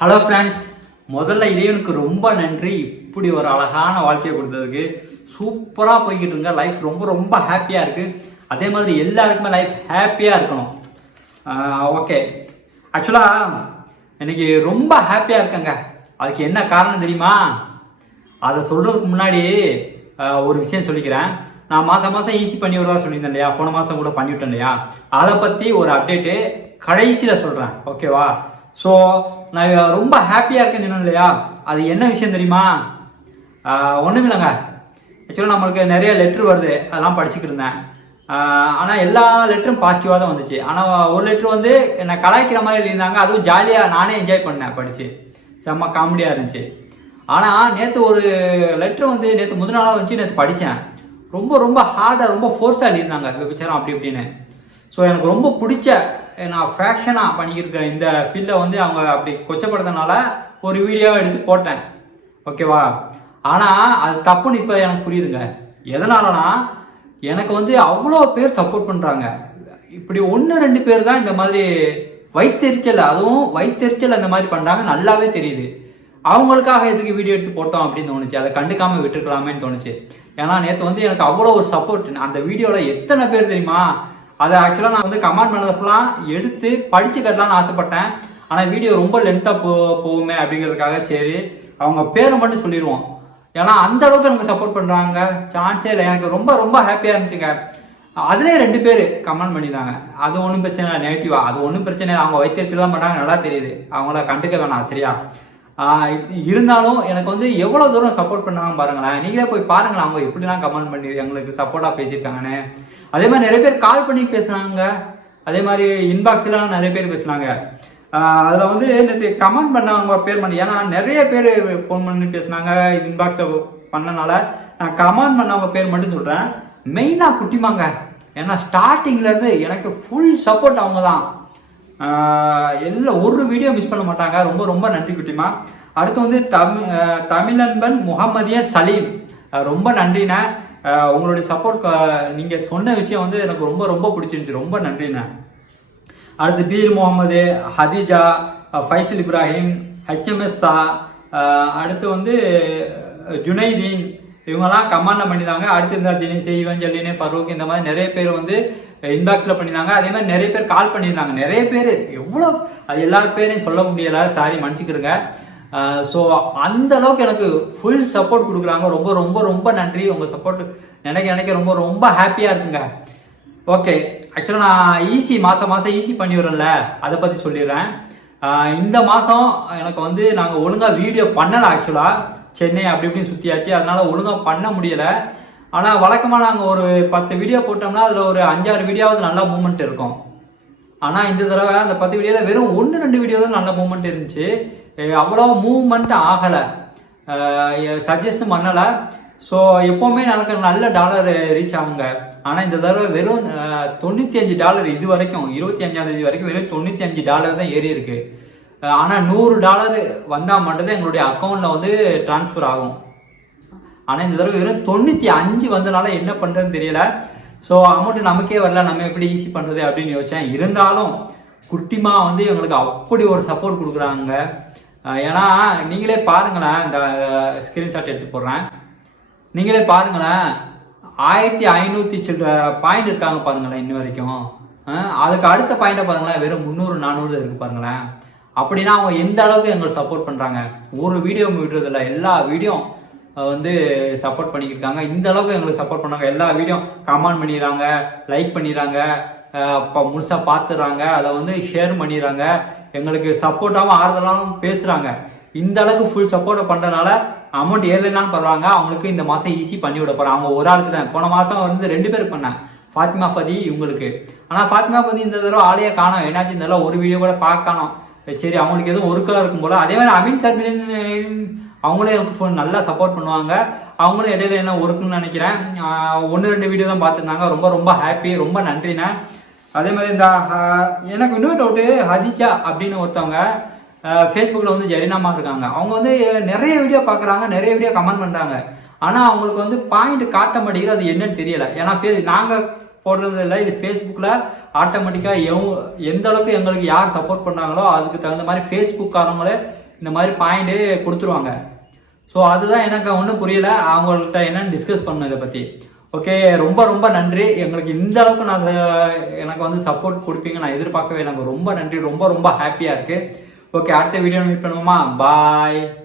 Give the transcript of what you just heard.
Hello friends முதல்ல இறைவனுக்கு ரொம்ப நன்றி. இப்படி ஒரு அழகான வாழ்க்கையை கொடுத்ததுக்கு சூப்பராக போய்கிட்டு இருங்க லைஃப் ரொம்ப ரொம்ப ஹாப்பியாக இருக்குது அதே மாதிரி எல்லாருக்குமே லைஃப் ஹாப்பியாக இருக்கணும். ஓகே ஆக்சுவலாக இன்னைக்கு ரொம்ப ஹாப்பியாக இருக்கேங்க. அதுக்கு என்ன காரணம் தெரியுமா? அதை சொல்கிறதுக்கு முன்னாடி ஒரு விஷயம் சொல்லிக்கிறேன். நான் மாதம் மாதம் ஈஸி பண்ணி வருவதா சொல்லியிருந்தேன் இல்லையா? போன மாதம் கூட பண்ணிவிட்டேன் இல்லையா? அதை பற்றி ஒரு அப்டேட்டு கடைசியில் சொல்கிறேன் ஓகேவா ஸோ நான் ரொம்ப ஹாப்பியாக இருக்கேன்னு சொன்னேன் இல்லையா? அது என்ன விஷயம் தெரியுமா? ஒன்றும் இல்லைங்க. ஆக்சுவலாக நம்மளுக்கு நிறைய லெட்ரு வருது. அதெல்லாம் படிச்சுக்கிட்டு இருந்தேன். ஆனால் எல்லா லெட்டரும் பாசிட்டிவாக தான் வந்துச்சு. ஆனால் ஒரு லெட்ரு வந்து என்னை கலாய்க்கிற மாதிரி எழுதியிருந்தாங்க. அதுவும் ஜாலியாக நானே என்ஜாய் பண்ணேன் படித்து செம்ம காமெடியாக இருந்துச்சு. ஆனால் நேற்று ஒரு லெட்ரு வந்து நேற்று முதல் நாளாக வந்துச்சு. நேற்று படித்தேன் ரொம்ப ரொம்ப ஹார்டாக ரொம்ப ஃபோர்ஸாக எழுதியிருந்தாங்க. விபச்சாரம் அப்படி இப்படின்னு. ஸோ எனக்கு ரொம்ப பிடிச்ச நான் ஃபேஷனாக பண்ணிக்கிருக்க இந்த ஃபீல்டை வந்து அவங்க அப்படி கொச்சப்படுத்தனால ஒரு வீடியோவை எடுத்து போட்டேன். ஓகேவா ஆனால் அது தப்புன்னு இப்போ எனக்கு புரியுதுங்க. எதனாலனா எனக்கு வந்து அவ்வளோ பேர் சப்போர்ட் பண்ணுறாங்க இப்படி ஒன்று ரெண்டு பேர் தான் இந்த மாதிரி வைத்தெரிச்சல் அதுவும் வைத்தெரிச்சல் அந்த மாதிரி பண்ணுறாங்க நல்லாவே தெரியுது. அவங்களுக்காக எதுக்கு வீடியோ எடுத்து போட்டோம் அப்படின்னு தோணுச்சு. அதை கண்டுக்காம விட்டுருக்கலாமேன்னு தோணுச்சு. ஏன்னா நேற்று வந்து எனக்கு அவ்வளோ ஒரு சப்போர்ட் அந்த வீடியோவில் எத்தனை பேர் தெரியுமா? அதை ஆக்சுவலாக நான் வந்து கமெண்ட் பண்ணதை ஃபுல்லாக எடுத்து படித்து கட்டலாம்னு ஆசைப்பட்டேன். ஆனால் வீடியோ ரொம்ப லென்த்தாக போ போகுமே அப்படிங்கிறதுக்காக சரி அவங்க பேரை மட்டும் சொல்லிடுவோம் ஏன்னா அந்த அளவுக்கு எனக்கு சப்போர்ட் பண்ணுறாங்க சான்ஸே இல்லை. எனக்கு ரொம்ப ரொம்ப ஹாப்பியாக இருந்துச்சுங்க. அதுலேயே ரெண்டு பேர் கமெண்ட் பண்ணியிருந்தாங்க. அது ஒன்றும் பிரச்சனை இல்லை நெகட்டிவா அது ஒன்றும் பிரச்சனை இல்லை. அவங்க வைத்தியத்தில் தான் பண்ணாங்க நல்லா தெரியுது. அவங்கள கண்டுக்க வேணாம் சரியா? இருந்தாலும் எனக்கு வந்து எவ்வளோ தூரம் சப்போர்ட் பண்ணாங்க பாருங்களேன். நீங்களே போய் பாருங்களேன் அவங்க எப்படிலாம் கமெண்ட் பண்ணி எங்களுக்கு சப்போர்ட்டாக பேசியிருக்காங்கன்னு. அதே மாதிரி நிறைய பேர் கால் பண்ணி பேசுனாங்க அதே மாதிரி இன்பாக்ஸ்லாம் நிறைய பேர் பேசுனாங்க அதில் வந்து நேற்று கமெண்ட் பண்ணவங்க பேர் பண்ணி ஏன்னா நிறைய பேர் ஃபோன் பண்ணி பேசுனாங்க இன்பாக்ஸில் பண்ணனால. நான் கமெண்ட் பண்ணவங்க பேர் மட்டும் சொல்கிறேன் மெயினாக குட்டிமாங்க ஏன்னா ஸ்டார்டிங்லேருந்து எனக்கு ஃபுல் சப்போர்ட் அவங்க தான் எல்லாம் ஒரு வீடியோ மிஸ் பண்ண மாட்டாங்க. ரொம்ப ரொம்ப நன்றி குட்டிமா. அடுத்து வந்து தமிழ் தமிழன்பன் முகமதியன் சலீம். ரொம்ப நன்றிண்ணே. உங்களுடைய சப்போர்ட் நீங்கள் சொன்ன விஷயம் வந்து எனக்கு ரொம்ப ரொம்ப பிடிச்சிருந்துச்சு. ரொம்ப நன்றிண்ணே. அடுத்து பீர் முகமது ஹதீஜா ஃபைசல் இப்ராஹிம் ஹெச்எம்எஸ் சா அடுத்து வந்து ஜுனைதீன் இவங்கெல்லாம் கமாண்டில் பண்ணியிருந்தாங்க. அடுத்து இந்த தினி செய்வன் ஜல்லினு ஃபரூக் இந்த மாதிரி நிறைய பேர் வந்து இன்பாக்ஸில் பண்ணியிருந்தாங்க. அதே மாதிரி நிறைய பேர் கால் பண்ணியிருந்தாங்க. நிறைய பேர் எவ்வளோ அது எல்லார் பேரையும் சொல்ல முடியலை. சாரி மன்னிச்சுக்கிறேங்க ஸோ அந்த அளவுக்கு எனக்கு ஃபுல் சப்போர்ட் கொடுக்குறாங்க. ரொம்ப ரொம்ப ரொம்ப நன்றி. உங்கள் சப்போர்ட் நினைக்க நினைக்க ரொம்ப ரொம்ப ஹாப்பியாக இருக்குங்க. ஓகே ஆக்சுவலாக நான் ஈஸி மாதம் மாதம் ஈஸி பண்ணி வரேன்ல அதை பற்றி சொல்லிடுறேன். இந்த மாதம் எனக்கு வந்து நாங்கள் ஒழுங்காக வீடியோ பண்ணலை ஆக்சுவலாக சென்னை அப்படி இப்படின்னு சுற்றியாச்சு அதனால் ஒழுங்காக பண்ண முடியலை. ஆனால் வழக்கமாக நாங்கள் ஒரு பத்து வீடியோ போட்டோம்னா அதில் ஒரு அஞ்சாறு வீடியோவாவது நல்லா மூமெண்ட் இருக்கும். ஆனால் இந்த தடவை அந்த பத்து வீடியோவில் வெறும் ஒன்று ரெண்டு வீடியோ தான் நல்ல மூமெண்ட் இருந்துச்சு. அவ்வளோ மூவ்மெண்ட் ஆகலை. சஜஸ்டும் பண்ணலை. ஸோ எப்போவுமே நடக்கிற நல்ல டாலர் ரீச் ஆகுங்க. ஆனால் இந்த தடவை வெறும் தொண்ணூற்றி அஞ்சு டாலர் இது வரைக்கும் இருபத்தி அஞ்சாம் தேதி வரைக்கும் வெறும் தொண்ணூற்றி அஞ்சு டாலர் தான் ஏறி இருக்கு. ஆனால் நூறு டாலர் வந்தால் மட்டும்தான் எங்களுடைய அக்கௌண்ட்டில் வந்து ட்ரான்ஸ்ஃபர் ஆகும். ஆனால் இந்த தடவை வெறும் தொண்ணூற்றி அஞ்சு வந்தனால என்ன பண்ணுறதுன்னு தெரியல. ஸோ அமௌண்ட் நமக்கே வரல. நம்ம எப்படி ஈஸி பண்ணுறது அப்படின்னு யோசிச்சேன். இருந்தாலும் குட்டிமா வந்து எங்களுக்கு அப்படி ஒரு சப்போர்ட் கொடுக்குறாங்க. ஏன்னா நீங்களே பாருங்களேன் இந்த ஸ்க்ரீன்ஷாட் எடுத்து போடுறேன். நீங்களே பாருங்களேன் ஆயிரத்தி ஐநூற்றி சில்ற பாயிண்ட் இருக்காங்க பாருங்களேன் இன்ன வரைக்கும். அதுக்கு அடுத்த பாயிண்டை பாருங்களேன் வெறும் முந்நூறு நானூறு இருக்கு பாருங்களேன். அப்படின்னா அவங்க எந்த அளவுக்கு எங்களுக்கு சப்போர்ட் பண்ணுறாங்க ஒரு வீடியோ விடுறதில்ல. எல்லா வீடியோ வந்து சப்போர்ட் பண்ணிக்கிருக்காங்க. இந்த அளவுக்கு எங்களுக்கு சப்போர்ட் பண்ணாங்க. எல்லா வீடியோ கமெண்ட் பண்ணிடுறாங்க லைக் பண்ணிடுறாங்க முழுசாக பார்த்துறாங்க அதை வந்து ஷேர் பண்ணிடுறாங்க. எங்களுக்கு சப்போர்ட்டாகவும் ஆறுதலாகவும் பேசுகிறாங்க இந்த அளவுக்கு ஃபுல் சப்போர்ட்டை பண்ணுறனால அமௌண்ட் ஏறலைனாலும் பரவாங்க அவங்களுக்கு இந்த மாதம் ஈஸி பண்ணி விட போகிறேன் அவங்க ஒரு ஆளுக்கு தான். போன மாதம் வந்து ரெண்டு பேருக்கு பண்ணேன். ஃபாத்திமா ஃபதி இவங்களுக்கு. ஆனால் ஃபாத்திமா பதி இந்த தடவை ஆளையே காணோம். என்னாச்சு இந்த தடவை ஒரு வீடியோ கூட பார்க்கணும் சரி அவங்களுக்கு எதுவும் ஒர்க்காக இருக்கும் போல. அதே மாதிரி அமீன் சர்மின் அவங்களும் எனக்கு ஃபோன் நல்லா சப்போர்ட் பண்ணுவாங்க. அவங்களும் இடையில என்ன ஒர்க்குன்னு நினைக்கிறேன். ஒன்று ரெண்டு வீடியோ தான் பார்த்துருந்தாங்க. ரொம்ப ரொம்ப ஹாப்பி ரொம்ப நன்றிண்ணே. அதே மாதிரி இந்த எனக்கு இன்னொரு டவுட்டு ஹதிஜா அப்படின்னு ஒருத்தவங்க ஃபேஸ்புக்கில் வந்து ஜெரினாமா இருக்காங்க. அவங்க வந்து நிறைய வீடியோ பார்க்குறாங்க நிறைய வீடியோ கமெண்ட் பண்ணுறாங்க ஆனால் அவங்களுக்கு வந்து பாயிண்ட் காட்ட மாட்டேங்குது அது என்னன்னு தெரியலை. ஏன்னா ஃபே நாங்கள் போடுறது இல்லை இது ஃபேஸ்புக்கில் ஆட்டோமேட்டிக்காக எவ் எந்த அளவுக்கு எங்களுக்கு யார் சப்போர்ட் பண்ணாங்களோ அதுக்கு தகுந்த மாதிரி ஃபேஸ்புக்காரங்களே இந்த மாதிரி பாயிண்ட்டு கொடுத்துருவாங்க. ஸோ அதுதான் எனக்கு ஒன்றும் புரியல. அவங்கள்ட்ட என்னன்னு டிஸ்கஸ் பண்ணணும் இதை பற்றி ஓகே ரொம்ப ரொம்ப நன்றி. எங்களுக்கு இந்த அளவுக்கு நான் எனக்கு வந்து சப்போர்ட் கொடுப்பீங்க. நான் எதிர்பார்க்கவே எனக்கு ரொம்ப நன்றி. ரொம்ப ரொம்ப ஹாப்பியாக இருக்குது ஓகே அடுத்த வீடியோ மீட் பண்ணுவோமா? பாய்